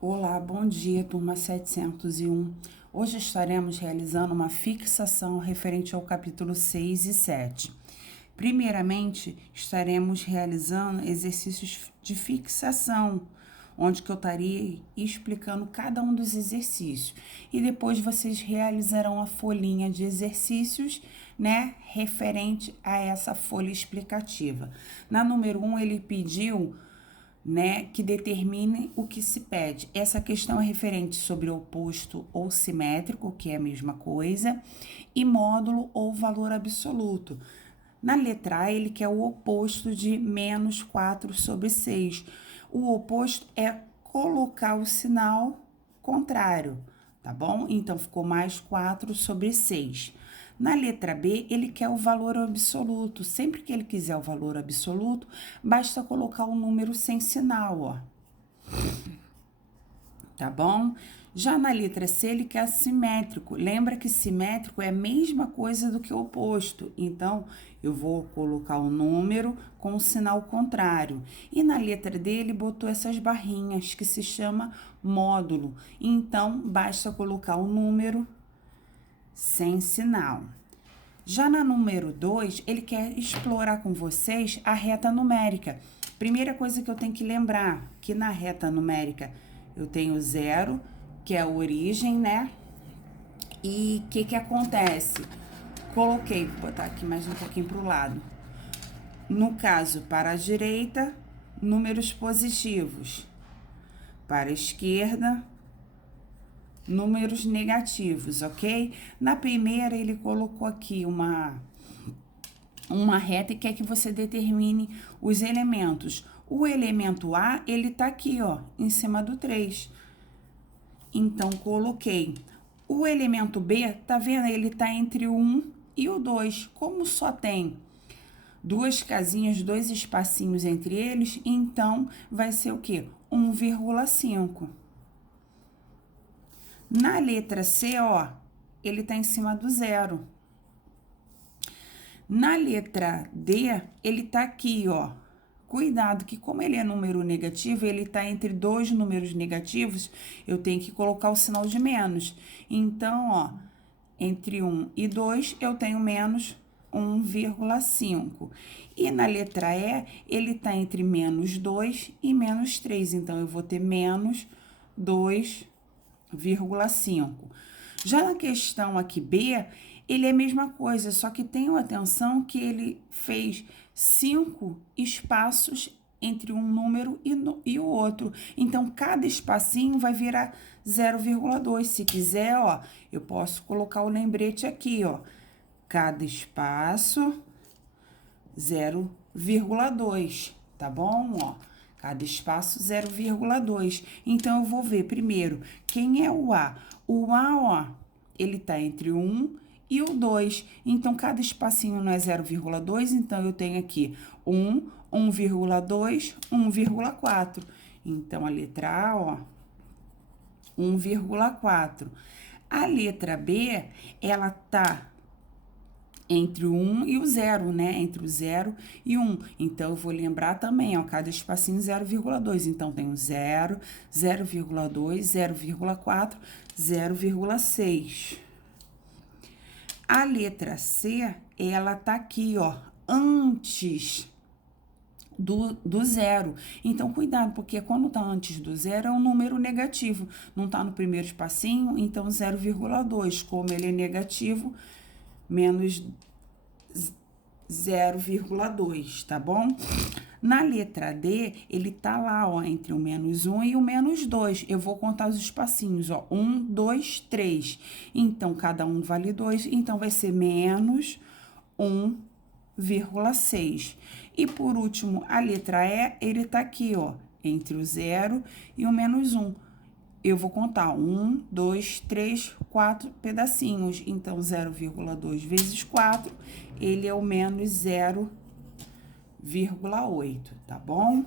Olá, bom dia, turma 701. Hoje estaremos realizando uma fixação referente ao capítulo 6 e 7. Primeiramente, estaremos realizando exercícios de fixação, onde que eu estaria explicando cada um dos exercícios. E depois vocês realizarão a folhinha de exercícios, né, referente a essa folha explicativa. Na número 1, ele pediu, né, que determine o que se pede. Essa questão é referente sobre oposto ou simétrico, que é a mesma coisa, e módulo ou valor absoluto. Na letra A, ele quer o oposto de menos 4 sobre 6. O oposto é colocar o sinal contrário, tá bom? Então, ficou mais 4 sobre 6. Na letra B, ele quer o valor absoluto. Sempre que ele quiser o valor absoluto, basta colocar o número sem sinal, ó. Tá bom? Já na letra C, ele quer simétrico. Lembra que simétrico é a mesma coisa do que o oposto. Então, eu vou colocar o número com o sinal contrário. E na letra D, ele botou essas barrinhas, que se chama módulo. Então, basta colocar o número sem sinal. Já na número 2, ele quer explorar com vocês a reta numérica. Primeira coisa que eu tenho que lembrar, que na reta numérica eu tenho zero, que é a origem, né? E o que acontece? Coloquei, vou botar aqui mais um pouquinho para o lado. No caso, para a direita, números positivos. Para a esquerda, números negativos, ok? Na primeira, ele colocou aqui uma reta e quer que você determine os elementos. O elemento A, ele tá aqui, ó, em cima do 3. Então, coloquei. O elemento B, tá vendo? Ele tá entre o 1 e o 2. Como só tem duas casinhas, dois espacinhos entre eles, então vai ser o quê? 1,5. Na letra C, ó, ele tá em cima do 0. Na letra D, ele tá aqui, ó. Cuidado que como ele é número negativo, ele tá entre dois números negativos, eu tenho que colocar o sinal de menos. Então, ó, entre 1 e 2, eu tenho menos 1,5. E na letra E, ele tá entre menos 2 e menos 3. Então, eu vou ter menos 2,5. Já na questão aqui B, ele é a mesma coisa, só que tenham atenção que ele fez 5 espaços entre um número e o outro. Então, cada espacinho vai virar 0,2. Se quiser, ó, eu posso colocar o lembrete aqui, ó. Cada espaço, 0,2, tá bom? Ó, cada espaço 0,2. Então, eu vou ver primeiro quem é o A. O A, ó, ele tá entre o 1 e o 2. Então, cada espacinho não é 0,2, então eu tenho aqui 1, 1,2, 1,4. Então, a letra A, ó, 1,4. A letra B, ela tá entre o 1 e o 0, né? Entre o 0 e 1. Então, eu vou lembrar também, ó, cada espacinho 0,2. Então, tem o 0, 0,2, 0,4, 0,6. A letra C, ela tá aqui, ó, antes do 0. Então, cuidado, porque quando tá antes do 0 é um número negativo. Não tá no primeiro espacinho, então 0,2. Como ele é negativo, menos 0,2, tá bom? Na letra D, ele tá lá, ó, entre o menos 1 e o menos 2. Eu vou contar os espacinhos, ó, 1, 2, 3. Então, cada um vale 2, então vai ser menos 1,6. E por último, a letra E, ele tá aqui, ó, entre o 0 e o menos 1. Eu vou contar 1, 2, 3, 4 pedacinhos. Então, 0,2 vezes 4, ele é o menos 0,8, tá bom?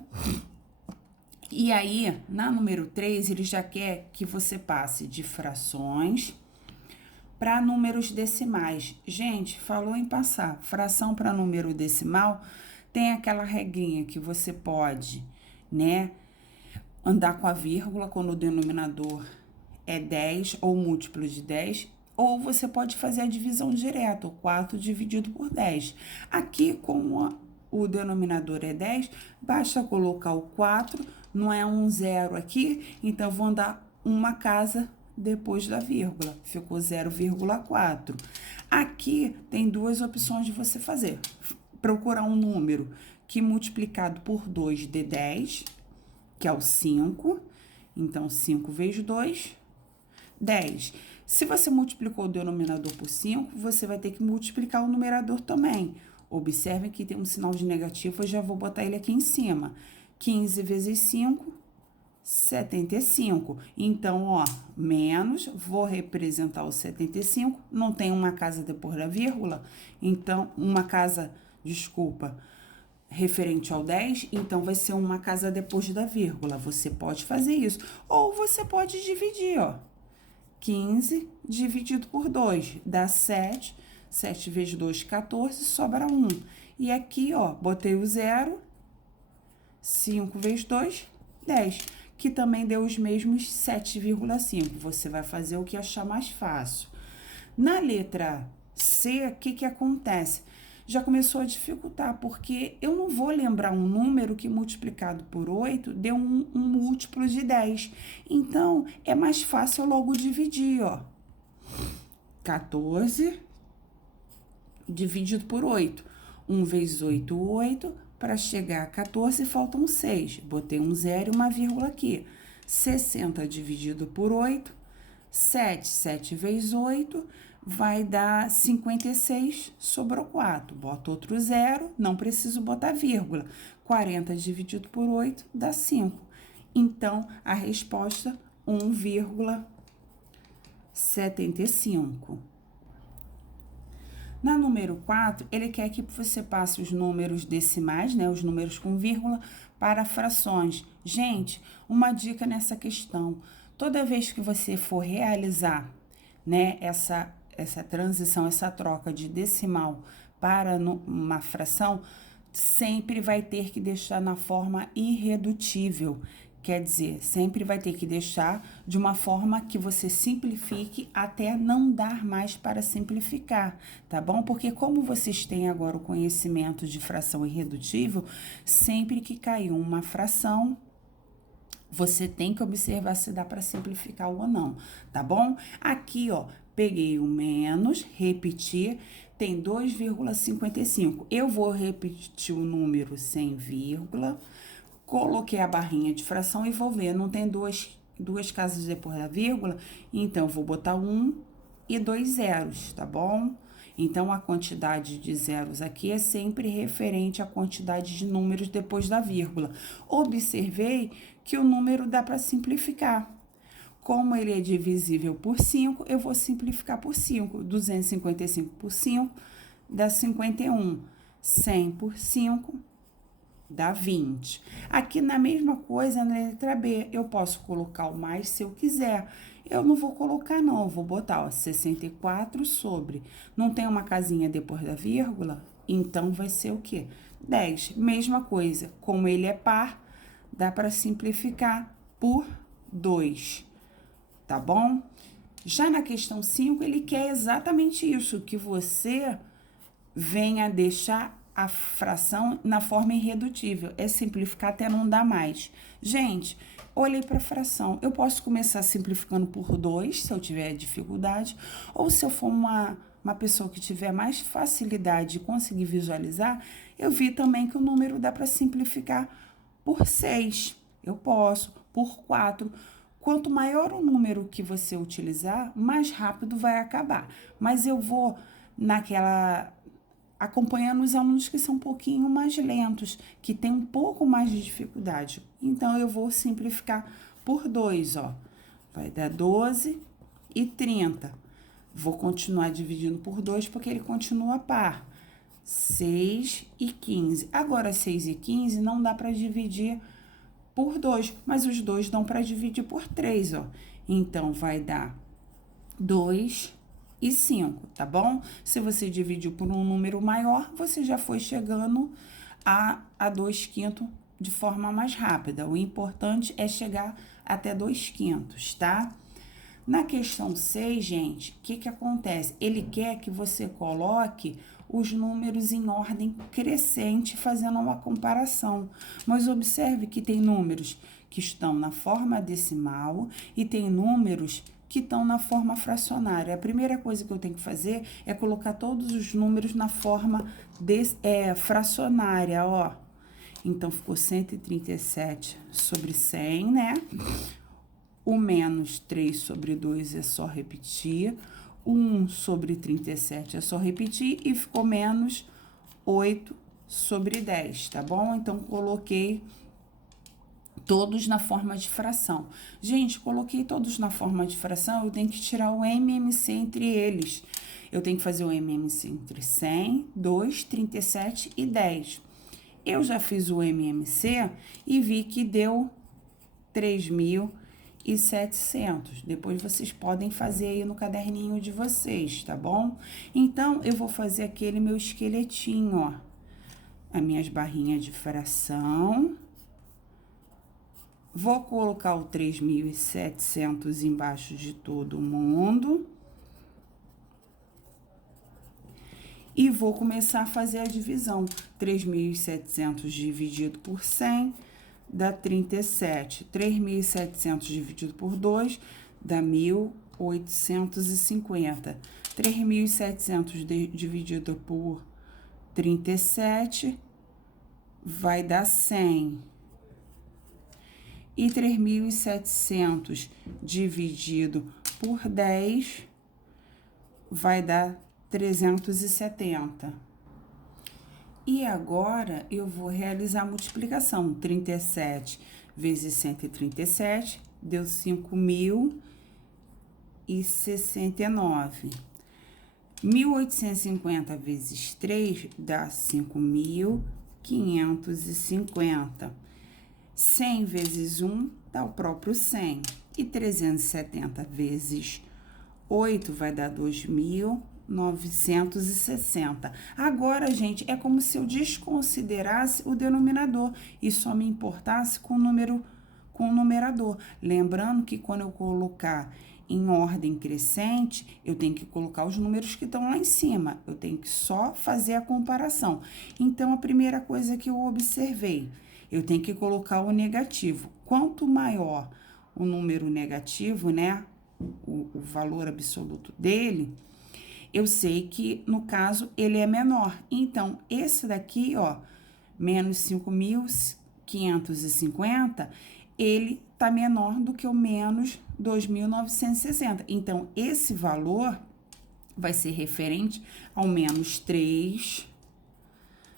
E aí, na número 3, ele já quer que você passe de frações para números decimais. Gente, falou em passar fração para número decimal, tem aquela regrinha que você pode, né, andar com a vírgula quando o denominador é 10 ou múltiplo de 10, ou você pode fazer a divisão direta, o 4 dividido por 10. Aqui, como o denominador é 10, basta colocar o 4, não é um zero aqui, então eu vou andar uma casa depois da vírgula, ficou 0,4. Aqui tem duas opções de você fazer. Procurar um número que multiplicado por 2 dê 10, que é o 5. Então, 5 vezes 2, 10. Se você multiplicou o denominador por 5, você vai ter que multiplicar o numerador também. Observe que tem um sinal de negativo, eu já vou botar ele aqui em cima. 15 vezes 5, 75. Então, ó, menos, vou representar o 75, não tem uma casa depois da vírgula, então, uma casa, desculpa, referente ao 10, então vai ser uma casa depois da vírgula. Você pode fazer isso. Ou você pode dividir, ó. 15 dividido por 2 dá 7. 7 vezes 2, 14, sobra 1. E aqui, ó, botei o 0. 5 vezes 2, 10. Que também deu os mesmos 7,5. Você vai fazer o que achar mais fácil. Na letra C, o que acontece? Já começou a dificultar, porque eu não vou lembrar um número que multiplicado por 8 deu um múltiplo de 10. Então, é mais fácil eu logo dividir, ó. 14 dividido por 8. 1 vezes 8, 8. Para chegar a 14, faltam 6. Botei um zero e uma vírgula aqui. 60 dividido por 8. 7. 7 vezes 8 vai dar 56, sobrou 4. Bota outro zero, não preciso botar vírgula. 40 dividido por 8 dá 5. Então, a resposta 1,75. Na número 4, ele quer que você passe os números decimais, né, os números com vírgula, para frações. Gente, uma dica nessa questão. Toda vez que você for realizar, né, essa transição, essa troca de decimal para uma fração, sempre vai ter que deixar na forma irredutível. Quer dizer, sempre vai ter que deixar de uma forma que você simplifique até não dar mais para simplificar, tá bom? Porque como vocês têm agora o conhecimento de fração irredutível, sempre que cair uma fração, você tem que observar se dá para simplificar ou não, tá bom? Aqui, ó, peguei o menos, repeti, tem 2,55. Eu vou repetir o número sem vírgula, coloquei a barrinha de fração e vou ver, não tem duas casas depois da vírgula, então vou botar 1 e 2 zeros, tá bom? Então, a quantidade de zeros aqui é sempre referente à quantidade de números depois da vírgula. Observei que o número dá para simplificar. Como ele é divisível por 5, eu vou simplificar por 5. 255 por 5 dá 51. 100 por 5 dá 20. Aqui na mesma coisa, na letra B, eu posso colocar o mais se eu quiser. Eu não vou colocar não, eu vou botar, ó, 64 sobre. Não tem uma casinha depois da vírgula? Então, vai ser o quê? 10. Mesma coisa, como ele é par, dá para simplificar por 2, tá bom? Já na questão 5, ele quer exatamente isso, que você venha deixar a fração na forma irredutível, é simplificar até não dar mais. Gente, olhei para a fração, eu posso começar simplificando por 2, se eu tiver dificuldade, ou se eu for uma pessoa que tiver mais facilidade de conseguir visualizar, eu vi também que o número dá para simplificar por 6, eu posso, por 4. Quanto maior o número que você utilizar, mais rápido vai acabar. Mas eu vou acompanhando os alunos que são um pouquinho mais lentos, que tem um pouco mais de dificuldade. Então, eu vou simplificar por 2, ó. Vai dar 12 e 30. Vou continuar dividindo por 2, porque ele continua par. 6 e 15. Agora, 6 e 15 não dá para dividir por 2, mas os dois dão para dividir por 3, ó. Então, vai dar 2 e 5, tá bom? Se você dividiu por um número maior, você já foi chegando a 2/5 de forma mais rápida. O importante é chegar até 2/5, tá? Na questão 6, gente, o que acontece? Ele quer que você coloque os números em ordem crescente, fazendo uma comparação. Mas observe que tem números que estão na forma decimal e tem números que estão na forma fracionária. A primeira coisa que eu tenho que fazer é colocar todos os números na forma fracionária, ó. Então, ficou 137 sobre 100, né? O menos 3 sobre 2 é só repetir. O 1 sobre 37 é só repetir. E ficou menos 8 sobre 10, tá bom? Então, coloquei todos na forma de fração. Gente, coloquei todos na forma de fração, eu tenho que tirar o MMC entre eles. Eu tenho que fazer o MMC entre 100, 2, 37 e 10. Eu já fiz o MMC e vi que deu 3.700. Depois vocês podem fazer aí no caderninho de vocês, tá bom? Então, eu vou fazer aquele meu esqueletinho, ó. As minhas barrinhas de fração. Vou colocar o 3.700 embaixo de todo mundo. E vou começar a fazer a divisão. 3.700 dividido por 100 dá 37. 3.700 dividido por 2 dá 1.850. 3.700 dividido por 37 vai dar 100. E 3.700 dividido por 10 vai dar 370. E agora, eu vou realizar a multiplicação. 37 vezes 137 deu 5.069. 1.850 vezes 3 dá 5.550. 100 vezes 1 dá o próprio 100. E 370 vezes 8 vai dar 2.960. Agora, gente, é como se eu desconsiderasse o denominador e só me importasse com o numerador. Lembrando que quando eu colocar em ordem crescente, eu tenho que colocar os números que estão lá em cima. Eu tenho que só fazer a comparação. Então, a primeira coisa que eu observei, eu tenho que colocar o negativo. Quanto maior o número negativo, né, o valor absoluto dele, eu sei que, no caso, ele é menor. Então, esse daqui, ó, menos 5.550, ele tá menor do que o menos 2.960. Então, esse valor vai ser referente ao menos 3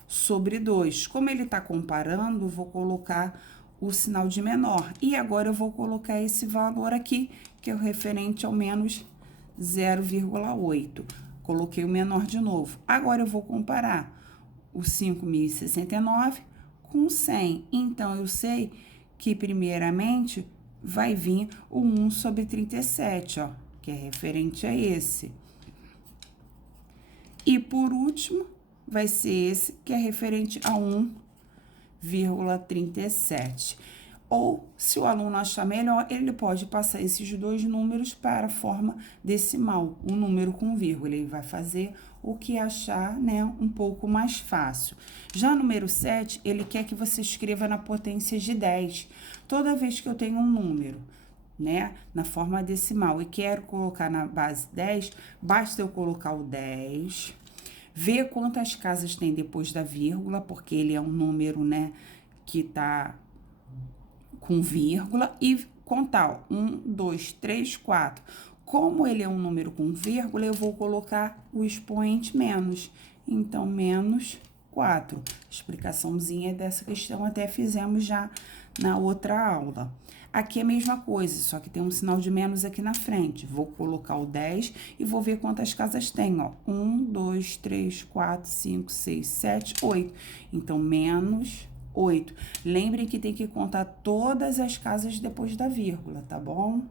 sobre 2. Como ele tá comparando, vou colocar o sinal de menor. E agora, eu vou colocar esse valor aqui, que é o referente ao menos 0,8. Coloquei o menor de novo. Agora, eu vou comparar o 5.069 com 100. Então, eu sei que, primeiramente, vai vir o 1 sobre 37, ó, que é referente a esse. E, por último, vai ser esse, que é referente a 1,37. Ou, se o aluno achar melhor, ele pode passar esses dois números para a forma decimal, um número com vírgula. Ele vai fazer o que achar, né, um pouco mais fácil. Já número 7, ele quer que você escreva na potência de 10. Toda vez que eu tenho um número, né, na forma decimal e quero colocar na base 10, basta eu colocar o 10, ver quantas casas tem depois da vírgula, porque ele é um número, né, que tá com vírgula, e contar 1, 2, 3, 4. Como ele é um número com vírgula, eu vou colocar o expoente menos. Então, menos 4. Explicaçãozinha dessa questão até fizemos já na outra aula. Aqui é a mesma coisa, só que tem um sinal de menos aqui na frente. Vou colocar o 10 e vou ver quantas casas tem, ó. 1, 2, 3, 4, 5, 6, 7, 8. Então, menos 8. Lembrem que tem que contar todas as casas depois da vírgula, tá bom?